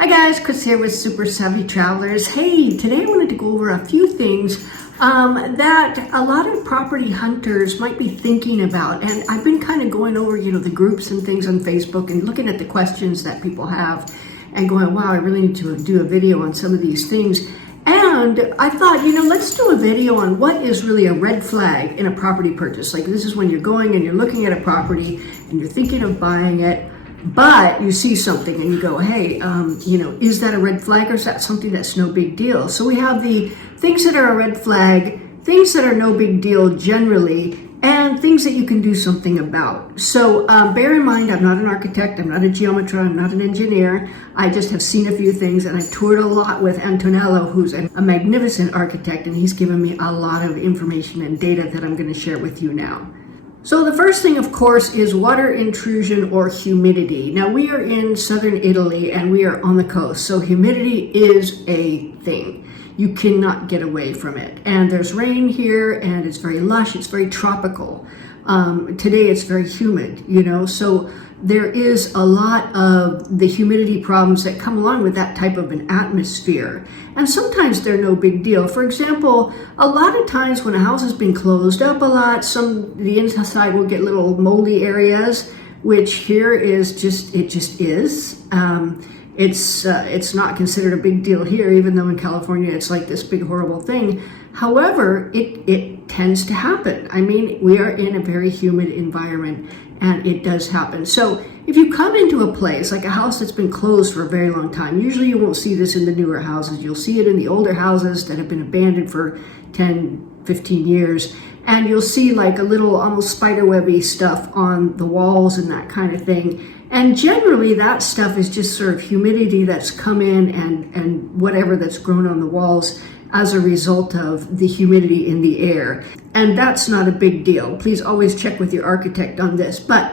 Hi guys, Chris here with Super Savvy Travelers. Hey, today I wanted to go over a few things that a lot of property hunters might be thinking about. And I've been kind of going over, the groups and things on Facebook and looking at the questions that people have and going, wow, I really need to do a video on some of these things. And I thought, let's do a video on what is really a red flag in a property purchase. Like this is when you're going and you're looking at a property and you're thinking of buying it, but you see something and you go, hey, is that a red flag or is that something that's no big deal? So we have the things that are a red flag, things that are no big deal generally, and things that you can do something about. So bear in mind, I'm not an architect, I'm not a geometer, I'm not an engineer. I just have seen a few things and I've toured a lot with Antonello, who's a magnificent architect, and he's given me a lot of information and data that I'm going to share with you now. So the first thing, of course, is water intrusion or humidity. Now we are in southern Italy and we are on the coast, so humidity is a thing. You cannot get away from it. And there's rain here and it's very lush, it's very tropical. Today it's very humid, so there is a lot of the humidity problems that come along with that type of an atmosphere. And sometimes they're no big deal. For example, a lot of times when a house has been closed up a lot, the inside will get little moldy areas, which here is it just is. It's not considered a big deal here, even though in California it's like this big horrible thing. However, it tends to happen. I mean, we are in a very humid environment and it does happen. So if you come into a place like a house that's been closed for a very long time, usually you won't see this in the newer houses. You'll see it in the older houses that have been abandoned for 10, 15 years. And you'll see like a little almost spiderwebby stuff on the walls and that kind of thing. And generally that stuff is just sort of humidity that's come in and whatever that's grown on the walls as a result of the humidity in the air. And that's not a big deal. Please always check with your architect on this. But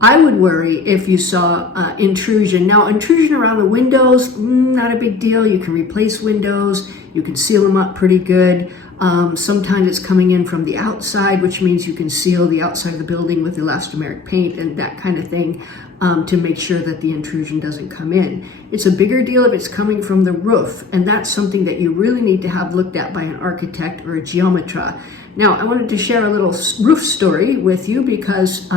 I would worry if you saw intrusion. Now, intrusion around the windows, not a big deal. You can replace windows. You can seal them up pretty good. Sometimes it's coming in from the outside, which means you can seal the outside of the building with elastomeric paint and that kind of thing to make sure that the intrusion doesn't come in. It's a bigger deal if it's coming from the roof, and that's something that you really need to have looked at by an architect or a geometer. Now, I wanted to share a little roof story with you because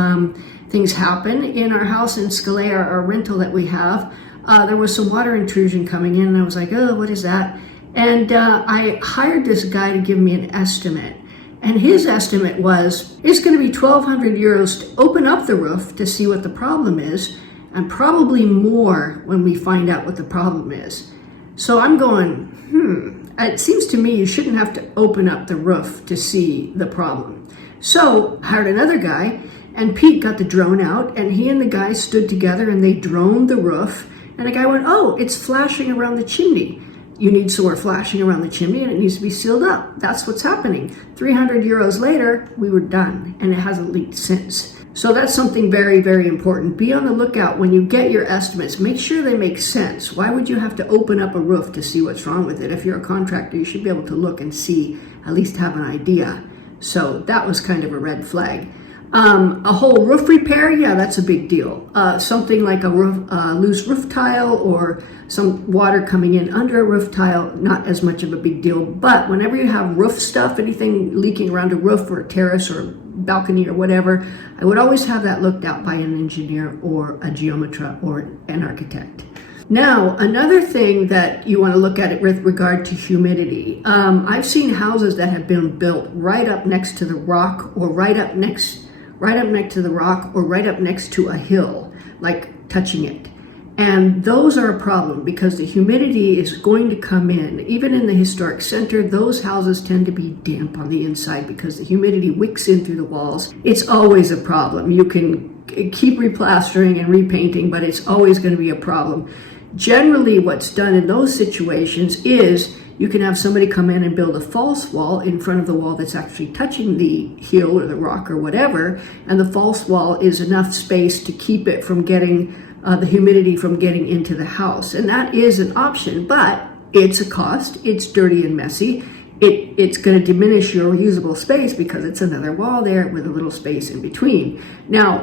things happen in our house in Scalea, our rental that we have. There was some water intrusion coming in, and I was like, oh, what is that? And I hired this guy to give me an estimate. And his estimate was, it's going to be 1,200 euros to open up the roof to see what the problem is, and probably more when we find out what the problem is. So I'm going, it seems to me you shouldn't have to open up the roof to see the problem. So I hired another guy, and Pete got the drone out, and he and the guy stood together and they droned the roof. And the guy went, oh, it's flashing around the chimney. You need some more flashing around the chimney and it needs to be sealed up. That's what's happening. 300 euros later, we were done and it hasn't leaked since. So that's something very, very important. Be on the lookout when you get your estimates. Make sure they make sense. Why would you have to open up a roof to see what's wrong with it? If you're a contractor, you should be able to look and see, at least have an idea. So that was kind of a red flag. A whole roof repair, yeah, that's a big deal. Something like a loose roof tile or some water coming in under a roof tile, not as much of a big deal. But whenever you have roof stuff, anything leaking around a roof or a terrace or a balcony or whatever, I would always have that looked at by an engineer or a geometer or an architect. Now, another thing that you want to look at it with regard to humidity. I've seen houses that have been built right up next to the rock or right up next to the rock or right up next to a hill, like touching it. And those are a problem because the humidity is going to come in. Even in the historic center, those houses tend to be damp on the inside because the humidity wicks in through the walls. It's always a problem. You can keep replastering and repainting, but it's always going to be a problem. Generally, what's done in those situations is you can have somebody come in and build a false wall in front of the wall that's actually touching the hill or the rock or whatever, and the false wall is enough space to keep it from getting the humidity from getting into the house. And that is an option, but it's a cost, it's dirty and messy, it's going to diminish your usable space because it's another wall there with a little space in between. Now,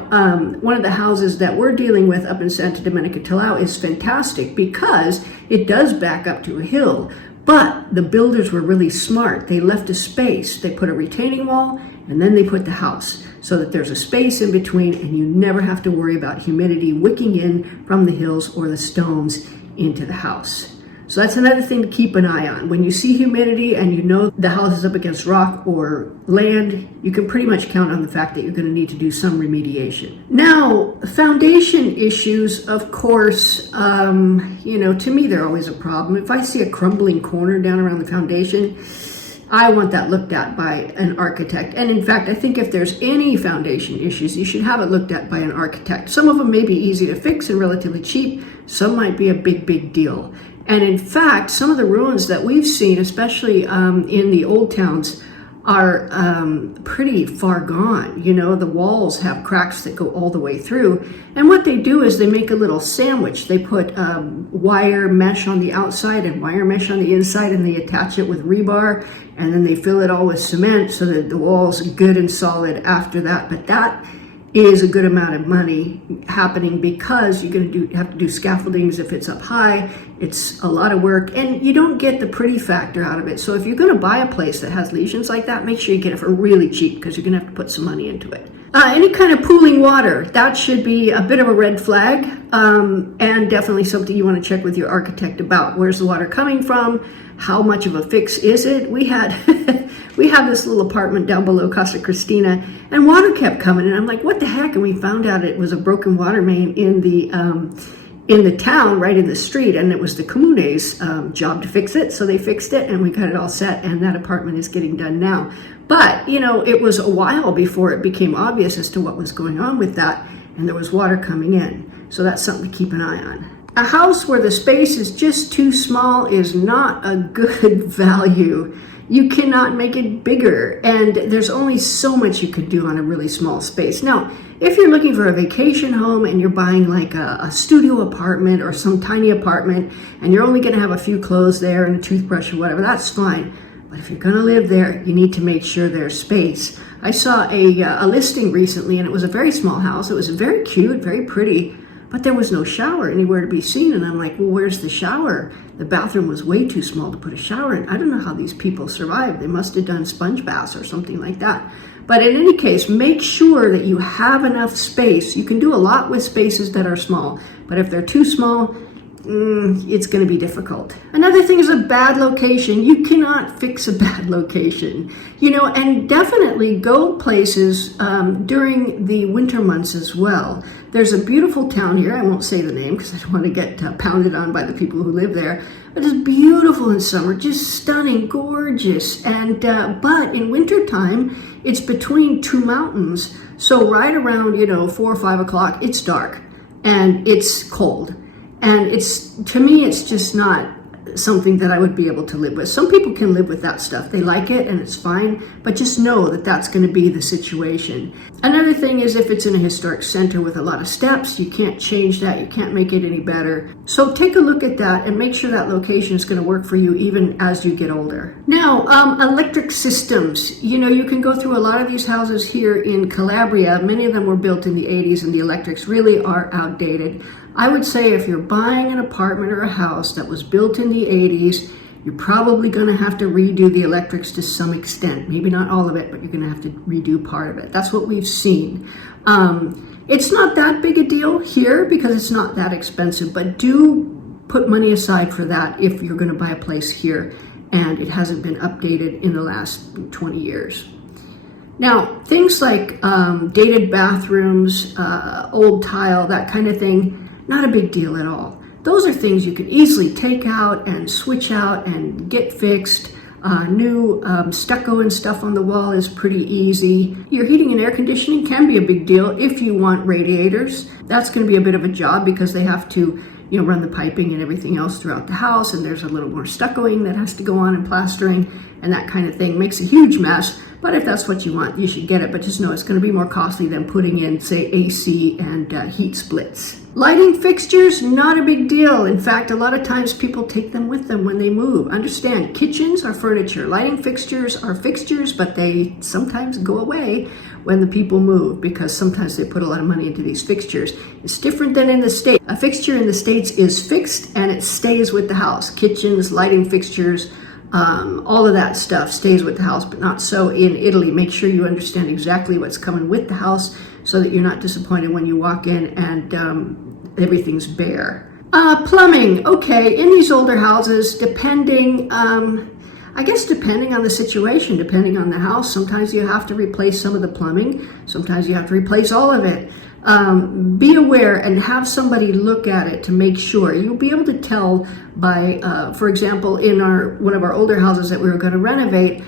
one of the houses that we're dealing with up in Santa Domenica Tilao is fantastic because it does back up to a hill, but the builders were really smart. They left a space. They put a retaining wall, and then they put the house so that there's a space in between, and you never have to worry about humidity wicking in from the hills or the stones into the house. So that's another thing to keep an eye on. When you see humidity and you know the house is up against rock or land, you can pretty much count on the fact that you're going to need to do some remediation. Now, foundation issues, of course, to me, they're always a problem. If I see a crumbling corner down around the foundation, I want that looked at by an architect. And in fact, I think if there's any foundation issues, you should have it looked at by an architect. Some of them may be easy to fix and relatively cheap. Some might be a big deal. And in fact, some of the ruins that we've seen, especially in the old towns, are pretty far gone. The walls have cracks that go all the way through. And what they do is they make a little sandwich. They put wire mesh on the outside and wire mesh on the inside, and they attach it with rebar, and then they fill it all with cement so that the wall's good and solid after that. But that is a good amount of money happening because you're going to have to do scaffoldings if it's up high. It's a lot of work, and you don't get the pretty factor out of it. So if you're going to buy a place that has lesions like that, make sure you get it for really cheap because you're going to have to put some money into it. Any kind of pooling water, that should be a bit of a red flag, and definitely something you want to check with your architect about. Where's the water coming from? How much of a fix is it? We had this little apartment down below Casa Cristina, and water kept coming, and I'm like, what the heck? And we found out it was a broken water main in the town, right in the street, and it was the Comune's job to fix it. So they fixed it, and we got it all set, and that apartment is getting done now. But, it was a while before it became obvious as to what was going on with that, and there was water coming in. So that's something to keep an eye on. A house where the space is just too small is not a good value. You cannot make it bigger, and there's only so much you could do on a really small space. Now, if you're looking for a vacation home and you're buying like a studio apartment or some tiny apartment, and you're only going to have a few clothes there and a toothbrush or whatever, that's fine. But if you're going to live there, you need to make sure there's space. I saw a listing recently, and it was a very small house. It was very cute, very pretty, but there was no shower anywhere to be seen. And I'm like, well, where's the shower? The bathroom was way too small to put a shower in. I don't know how these people survived. They must have done sponge baths or something like that. But in any case, make sure that you have enough space. You can do a lot with spaces that are small, but if they're too small, it's going to be difficult. Another thing is a bad location. You cannot fix a bad location, and definitely go places during the winter months as well. There's a beautiful town here. I won't say the name because I don't want to get pounded on by the people who live there. But it's beautiful in summer, just stunning, gorgeous. And but in wintertime, it's between two mountains. So right around 4 or 5 o'clock, it's dark and it's cold. And to me, it's just not something that I would be able to live with. Some people can live with that stuff. They like it and it's fine, but just know that that's going to be the situation. Another thing is if it's in a historic center with a lot of steps, you can't change that. You can't make it any better. So take a look at that and make sure that location is going to work for you even as you get older. Now, electric systems. You can go through a lot of these houses here in Calabria. Many of them were built in the 80s and the electrics really are outdated. I would say if you're buying an apartment or a house that was built in the 80s, you're probably going to have to redo the electrics to some extent. Maybe not all of it, but you're going to have to redo part of it. That's what we've seen. It's not that big a deal here because it's not that expensive, but do put money aside for that if you're going to buy a place here and it hasn't been updated in the last 20 years. Now, things like dated bathrooms, old tile, that kind of thing, not a big deal at all. Those are things you could easily take out and switch out and get fixed. New stucco and stuff on the wall is pretty easy. Your heating and air conditioning can be a big deal if you want radiators. That's going to be a bit of a job because they have to run the piping and everything else throughout the house, and there's a little more stuccoing that has to go on and plastering and that kind of thing. Makes a huge mess, But if that's what you want, you should get it. But just know it's going to be more costly than putting in, say, AC and heat splits. Lighting fixtures, not a big deal. In fact, a lot of times people take them with them when they move. Understand, kitchens are furniture. Lighting fixtures are fixtures, but they sometimes go away when the people move because sometimes they put a lot of money into these fixtures. It's different than in the States. A fixture in the States is fixed and it stays with the house. Kitchens, lighting fixtures, all of that stuff stays with the house, but not so in Italy. Make sure you understand exactly what's coming with the house so that you're not disappointed when you walk in and everything's bare. Plumbing, okay, in these older houses, depending on the situation, depending on the house, sometimes you have to replace some of the plumbing, sometimes you have to replace all of it. Be aware and have somebody look at it to make sure. You'll be able to tell by, for example, in one of our older houses that we were going to renovate,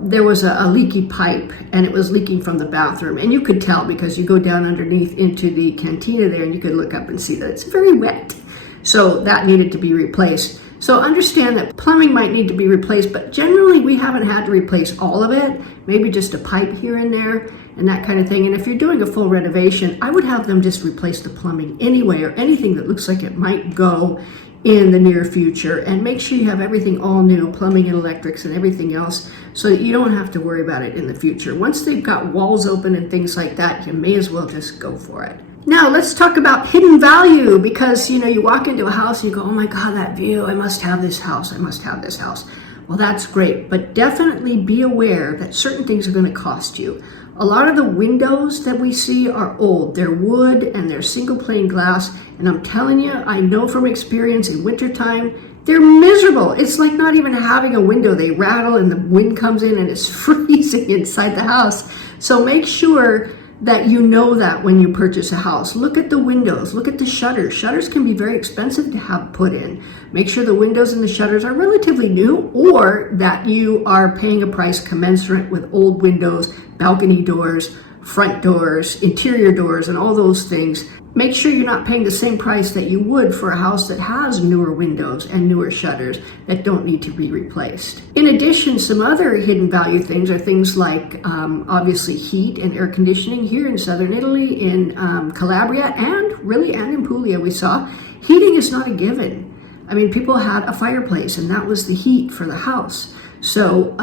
there was a leaky pipe and it was leaking from the bathroom. And you could tell because you go down underneath into the cantina there and you could look up and see that it's very wet. So that needed to be replaced. So understand that plumbing might need to be replaced, but generally we haven't had to replace all of it, maybe just a pipe here and there and that kind of thing. And if you're doing a full renovation, I would have them just replace the plumbing anyway, or anything that looks like it might go in the near future, and make sure you have everything all new, plumbing and electrics and everything else, so that you don't have to worry about it in the future. Once they've got walls open and things like that, you may as well just go for it. Now let's talk about hidden value, because you walk into a house and you go, oh my God, that view, I must have this house, I must have this house. Well, that's great, but definitely be aware that certain things are going to cost you. A lot of the windows that we see are old. They're wood and they're single pane glass. And I'm telling you, I know from experience in wintertime, they're miserable. It's like not even having a window. They rattle and the wind comes in and it's freezing inside the house. So make sure that you know that when you purchase a house. Look at the windows, look at the shutters. Shutters can be very expensive to have put in. Make sure the windows and the shutters are relatively new, or that you are paying a price commensurate with old windows, balcony doors, front doors, interior doors, and all those things. Make sure you're not paying the same price that you would for a house that has newer windows and newer shutters that don't need to be replaced. In addition, some other hidden value things are things like obviously heat and air conditioning. Here in southern Italy, in Calabria, and in Puglia we saw, heating is not a given. I mean, people had a fireplace and that was the heat for the house. So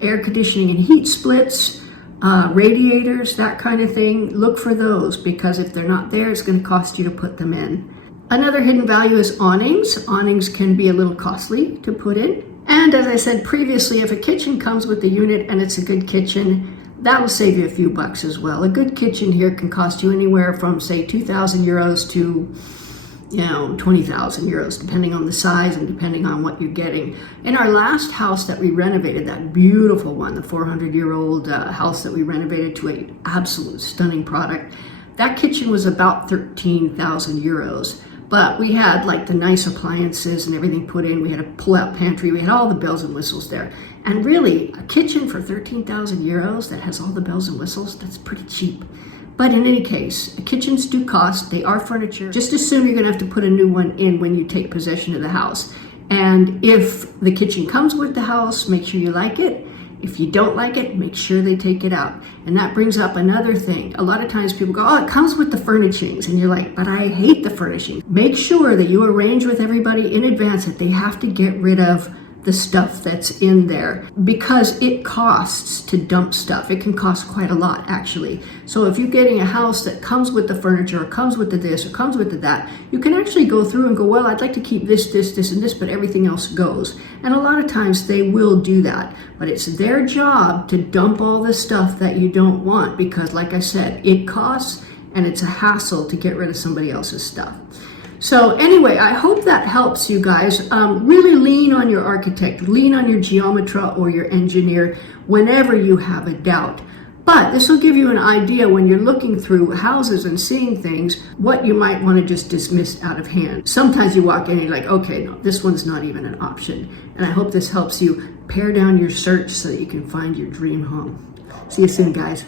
air conditioning and heat splits, radiators, that kind of thing, look for those, because if they're not there, it's going to cost you to put them in. Another hidden value is awnings. Awnings can be a little costly to put in. And as I said previously, if a kitchen comes with the unit and it's a good kitchen, that will save you a few bucks as well. A good kitchen here can cost you anywhere from, say, 2,000 euros to 20,000 euros, depending on the size and depending on what you're getting. In our last house that we renovated, that beautiful one, the 400-year-old house that we renovated to an absolute stunning product, that kitchen was about 13,000 euros. But we had like the nice appliances and everything put in. We had a pull-out pantry. We had all the bells and whistles there. And really, a kitchen for 13,000 euros that has all the bells and whistles, that's pretty cheap. But in any case, kitchens do cost. They are furniture. Just assume you're going to have to put a new one in when you take possession of the house. And if the kitchen comes with the house, make sure you like it. If you don't like it, make sure they take it out. And that brings up another thing. A lot of times people go, oh, it comes with the furnishings. And you're like, but I hate the furnishings. Make sure that you arrange with everybody in advance that they have to get rid of the stuff that's in there, because it costs to dump stuff. It can cost quite a lot, actually. So if you're getting a house that comes with the furniture, or comes with the this, or comes with the that, you can actually go through and go, well, I'd like to keep this, this, this, and this, but everything else goes. And a lot of times they will do that, but it's their job to dump all the stuff that you don't want, because like I said, it costs and it's a hassle to get rid of somebody else's stuff. So anyway, I hope that helps you guys. Really lean on your architect, lean on your geometra or your engineer whenever you have a doubt. But this will give you an idea when you're looking through houses and seeing things, what you might want to just dismiss out of hand. Sometimes you walk in and you're like, okay, no, this one's not even an option. And I hope this helps you pare down your search so that you can find your dream home. See you soon, guys.